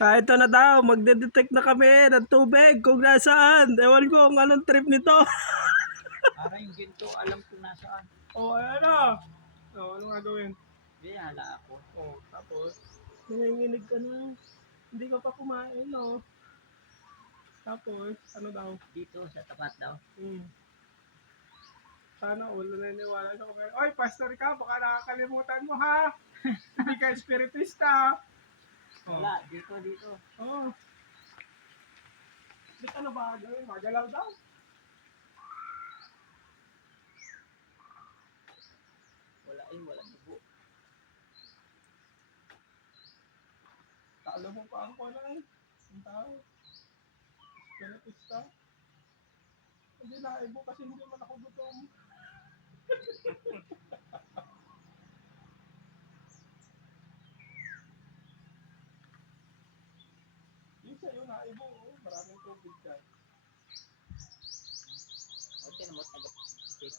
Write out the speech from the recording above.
Ito na daw, magde-detect na kami ng tubig kung nasaan. Ewan ko kung anong trip nito. Para yung ginto, alam ko nasaan. Ayan na. Ano nga gawin? Hindi, hala ako. Tapos, nanginginig ka na. Hindi ka pa kumain, no? Tapos, ano daw? Dito, sa tapat daw. Sana all naniniwala ka. Oy, pastor ka, baka nakakalimutan mo ha. Hindi ka espiritista. Wala, dito. Oh. Ba't ano ba gawin? Magalaw daw? Wala dugo. Talo mo pa ako na eh. Ang tao. Espiritista. Hindi na, ibo kasi hindi man ako gutom. Yung sa'yo na, ibo. Maraming tubig dyan. Okay na mo, taga-isip.